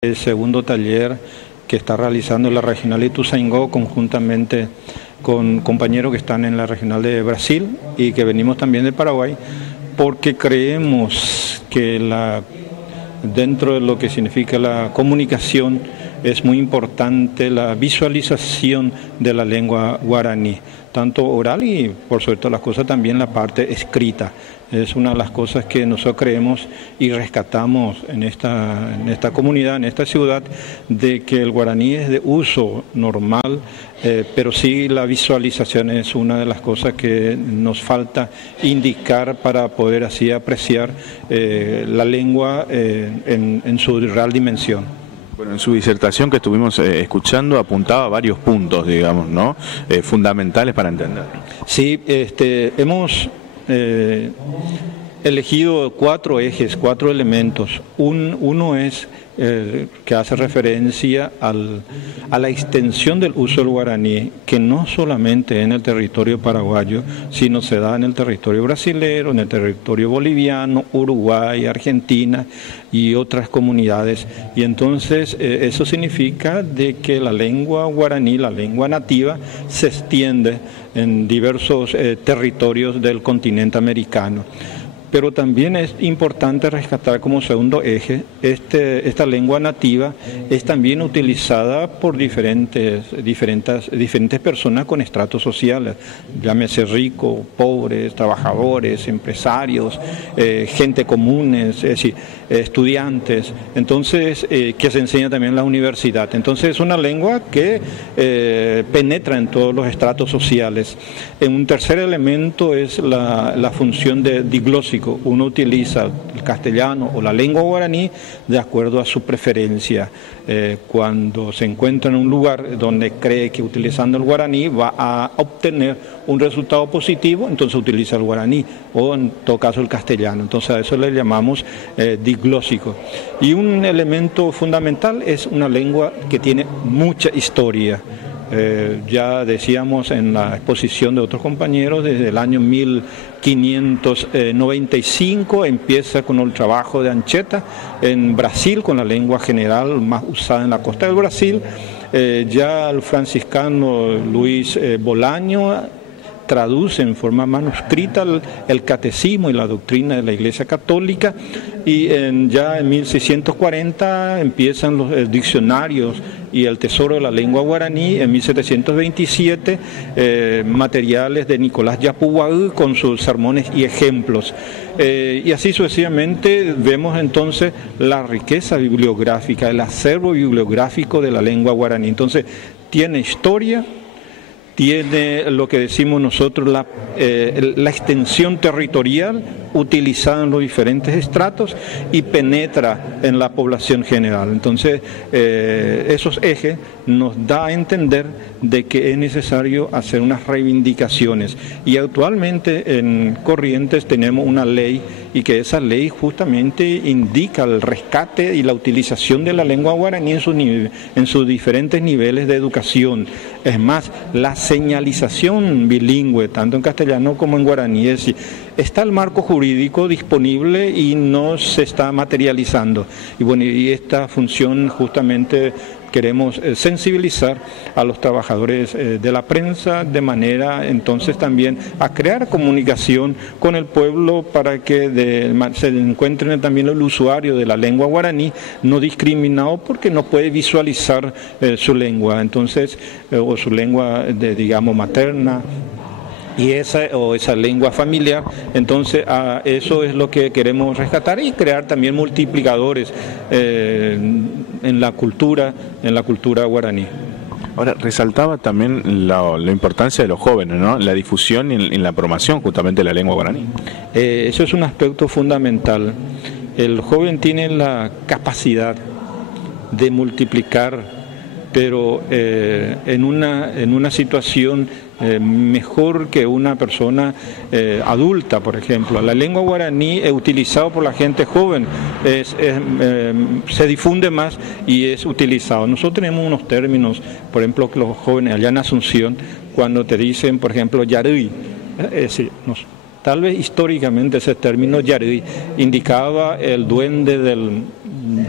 El segundo taller que está realizando la regional Ituzaingó conjuntamente con compañeros que están en la regional de Brasil y que venimos también de Paraguay, porque creemos que dentro de lo que significa la comunicación es muy importante la visualización de la lengua guaraní, tanto oral y por sobre todas las cosas también la parte escrita. Es una de las cosas que nosotros creemos y rescatamos en esta comunidad, en esta ciudad, de que el guaraní es de uso normal, pero sí la visualización es una de las cosas que nos falta indicar para poder así apreciar la lengua en su real dimensión. Bueno, en su disertación que estuvimos escuchando apuntaba a varios puntos, digamos, ¿no? Fundamentales para entender. Sí, hemos elegido 4 ejes, 4 elementos. Uno es que hace referencia a la extensión del uso del guaraní, que no solamente en el territorio paraguayo, sino se da en el territorio brasilero, en el territorio boliviano, Uruguay, Argentina y otras comunidades. Y entonces eso significa de que la lengua guaraní, la lengua nativa, se extiende en diversos territorios del continente americano. Pero también es importante rescatar como segundo eje, esta lengua nativa es también utilizada por diferentes personas con estratos sociales, llámese ricos, pobres, trabajadores, empresarios, gente comunes, es decir, estudiantes, entonces que se enseña también en la universidad. Entonces es una lengua que penetra en todos los estratos sociales. Un tercer elemento es la función de diglósico. Uno utiliza el castellano o la lengua guaraní de acuerdo a su preferencia. Cuando se encuentra en un lugar donde cree que utilizando el guaraní va a obtener un resultado positivo, entonces utiliza el guaraní o en todo caso el castellano. Entonces a eso le llamamos diglósico. Y un elemento fundamental es una lengua que tiene mucha historia. Ya decíamos en la exposición de otros compañeros, desde el año 1595 empieza con el trabajo de Anchieta en Brasil, con la lengua general más usada en la costa del Brasil. Ya el franciscano Luis Bolaño traduce en forma manuscrita el catecismo y la doctrina de la Iglesia Católica, y ya en 1640 empiezan los diccionarios y el tesoro de la lengua guaraní. En 1727 materiales de Nicolás Yapuaú con sus sermones y ejemplos, y así sucesivamente vemos entonces la riqueza bibliográfica, el acervo bibliográfico de la lengua guaraní. Entonces tiene historia, tiene lo que decimos nosotros la extensión territorial utilizada en los diferentes estratos y penetra en la población general. Entonces esos ejes nos da a entender de que es necesario hacer unas reivindicaciones, y actualmente en Corrientes tenemos una ley, y que esa ley justamente indica el rescate y la utilización de la lengua guaraní en sus diferentes niveles de educación. Es más, la señalización bilingüe, tanto en castellano como en guaraní, es decir, está el marco jurídico disponible y no se está materializando. Y bueno, y esta función justamente queremos sensibilizar a los trabajadores de la prensa, de manera entonces también a crear comunicación con el pueblo para que se encuentren también el usuario de la lengua guaraní no discriminado porque no puede visualizar su lengua, entonces, o su lengua digamos materna, y esa lengua familiar. Entonces eso es lo que queremos rescatar y crear también multiplicadores en la cultura guaraní. Ahora, resaltaba también la importancia de los jóvenes, ¿no? La difusión y la promoción justamente de la lengua guaraní. Eso es un aspecto fundamental. El joven tiene la capacidad de multiplicar, pero en una situación mejor que una persona adulta, por ejemplo. La lengua guaraní es utilizada por la gente joven, se difunde más y es utilizado. Nosotros tenemos unos términos, por ejemplo, que los jóvenes allá en Asunción, cuando te dicen, por ejemplo, yarui, es decir, Tal vez históricamente ese término Yari indicaba el duende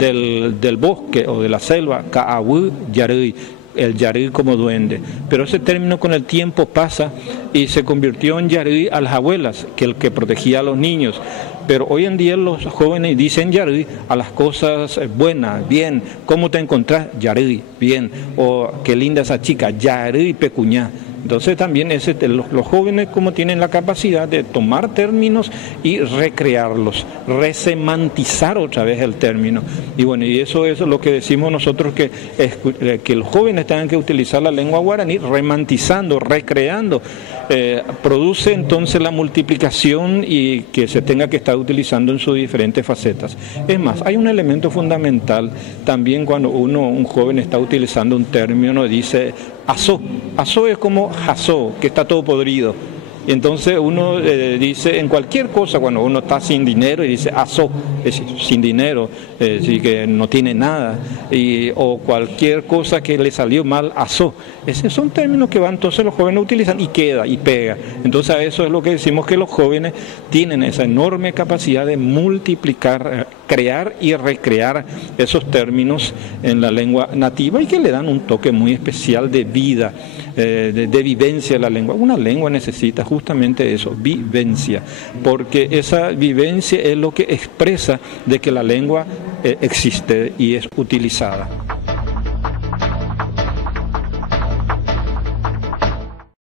del bosque o de la selva, Ka'awu Yarui, el Yarui como duende. Pero ese término con el tiempo pasa y se convirtió en Yarui a las abuelas, que el que protegía a los niños. Pero hoy en día los jóvenes dicen Yarui a las cosas buenas, bien. ¿Cómo te encontrás? Yarui, bien. O qué linda esa chica, Yarui Pecuñá. Entonces también los jóvenes como tienen la capacidad de tomar términos y recrearlos, resemantizar otra vez el término. Y bueno, y eso es lo que decimos nosotros, que los jóvenes tengan que utilizar la lengua guaraní, remantizando, recreando. Produce entonces la multiplicación y que se tenga que estar utilizando en sus diferentes facetas. Es más, hay un elemento fundamental también cuando un joven está utilizando un término, dice asó. Asó es como jasó, que está todo podrido. Y entonces uno dice en cualquier cosa, cuando uno está sin dinero y dice asó, es decir, sin dinero, es decir, que no tiene nada, o cualquier cosa que le salió mal, asó. Esos son términos que van entonces los jóvenes utilizan y queda y pega. Entonces a eso es lo que decimos, que los jóvenes tienen esa enorme capacidad de multiplicar, crear y recrear esos términos en la lengua nativa, y que le dan un toque muy especial de vida, de vivencia de la lengua. Una lengua necesita justamente eso, vivencia, porque esa vivencia es lo que expresa de que la lengua existe y es utilizada.